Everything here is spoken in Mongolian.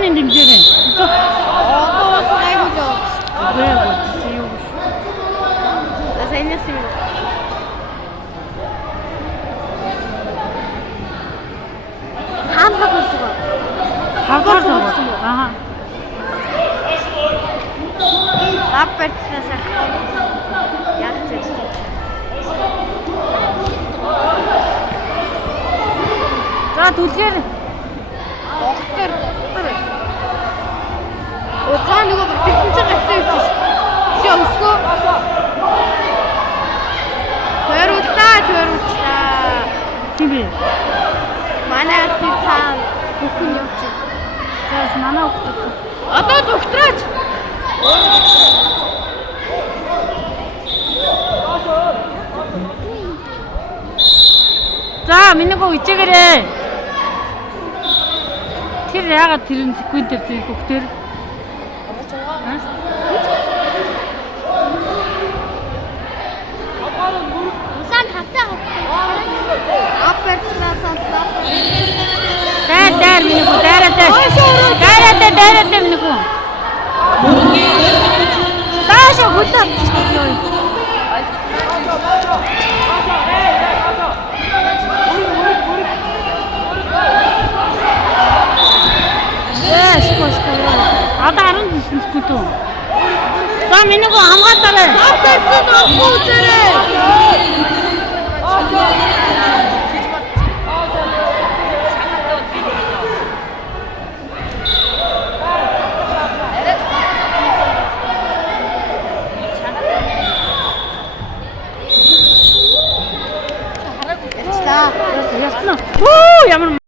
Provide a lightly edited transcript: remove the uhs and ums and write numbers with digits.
Улааны дэмжээрэй. Одоо бас айгүй л. Үгүй юу. За энэ юм. Хаанхад болсон ба? Хавдар болсон. Аха. Лапперцнаас яг ч. За түлгээр Доктор. О цаа нөгөө техникч гацсан юм чи. Чи өсгөө. Төрүүлээ. тийм бий. Манай артик цаа бүхэн явж. За манай хүүхд. Одоо доктораач. За миний гоо ичээгээрээ. Тэр яагаад тэр секунд тэр хөхтөр? Усан тавтаа. Апперцнаас Дээр миний гоо дээрээ миний гоо. Таашаа хүлээ. Одоо 19 секунд. За миний гоо хамгаалаарай. Апперцэн авахгүй үзээрэй. Яцна. Оо ямар